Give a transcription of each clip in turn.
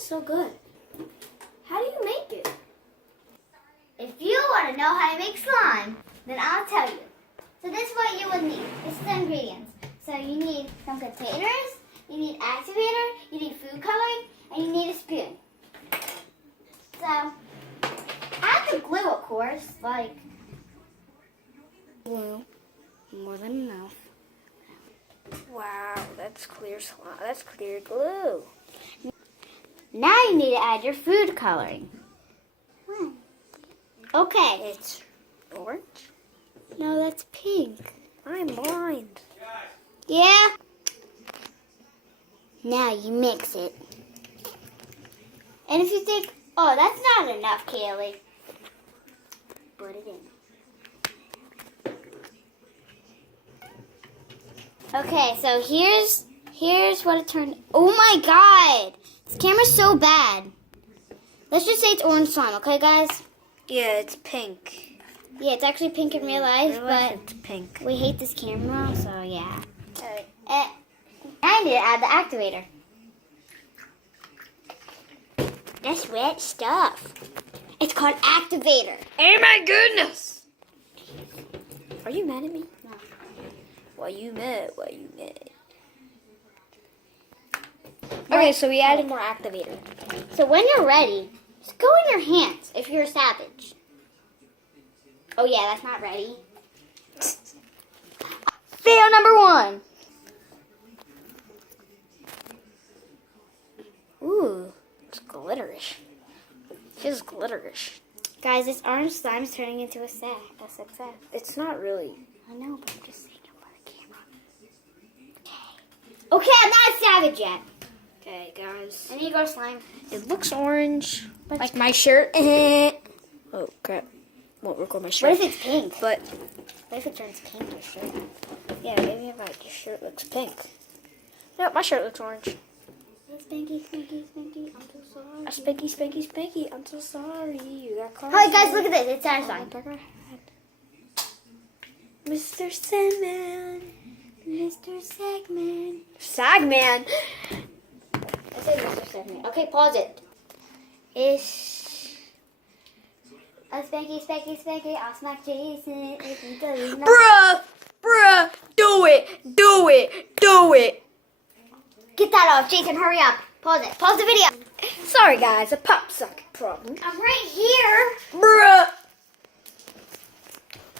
is so good. How do you make it? If you want to know how to make slime, then I'll tell you. So this is what you would need. This is the ingredients. So you need some containers, you need activator, you need food coloring, and you need a spoon. So add the glue, of course, like Glue. More than enough. Wow, that's clear slime. That's clear glue. now you need to add your food coloring. Okay. It's orange? No, that's pink. I'm blind. Yeah? Now you mix it. And if you think, oh, that's not enough, Kaylee, put it in. Okay, so here's what it turned. Oh my God! This camera's so bad. Let's just say it's orange slime, okay, guys? Yeah, it's pink. Yeah, it's actually pink in real life, but It's pink. we hate this camera, so yeah. Okay. I need to add the activator. That's wet stuff. It's called activator. Oh my goodness! Are you mad at me? No. Why you mad? Why you mad? Okay, so we added more activator. So when you're ready, just go in your hands if you're a savage. Oh yeah, that's not ready. Fail number 1. Ooh, it's glitterish. Feels glitterish. Guys, this orange slime is turning into a success. It's not really. I know, but I'm just saying it for the camera. Okay, I'm not a savage yet. Okay, guys. I need to go to slime. It looks orange, But- like my shirt. Oh crap! Won't record my shirt. What if it's pink? But What if it turns pink, your shirt? yeah, maybe if your shirt looks pink. No, my shirt looks orange. Spanky, spanky, spanky, I'm so sorry. A spanky, spanky, spanky. I'm so sorry. You got caught. Hi guys, look at this. It's satisfying. Mr. Sandman. Mr. Segman. Sagman. I said Mr. Segman. Okay, pause it. Ish. A spanky, spanky, spanky. I'll smack Jason if he does not. Bruh, do it, do it, do it. Get that off, Jason. Hurry up. Pause it. Pause the video. Sorry guys, a pop socket problem. I'm right here. Bruh.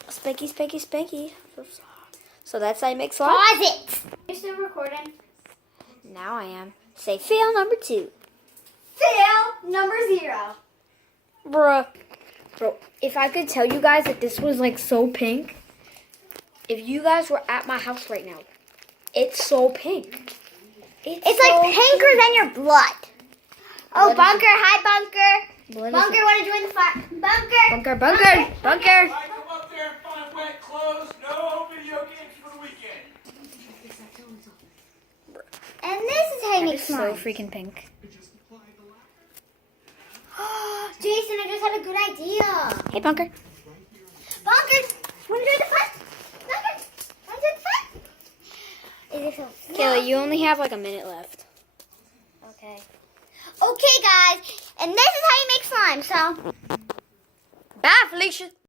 Spanky, spanky, spanky. So that's how you make slime? Pause it. You're still recording. Now I am. Say fail number 2. Fail number 0. Bruh. Bro, if I could tell you guys that this was like so pink. If you guys were at my house right now, it's so pink. It's like pinker than your blood. Oh, Bunker. Hi, Bunker. Bunker, want to join the fire? Bunker. Bunker. I come up there and find wet clothes, no video games for the weekend. And this is how you make It's so slime. freaking pink. Jason, I just had a good idea. Hey, Bunker. Bunker, want to join the fun? Bunker, want to join the fun? Is it so? Kayla, you only have like a minute left. Okay. Okay, guys, and this is how you make slime. So. Bye, Felicia.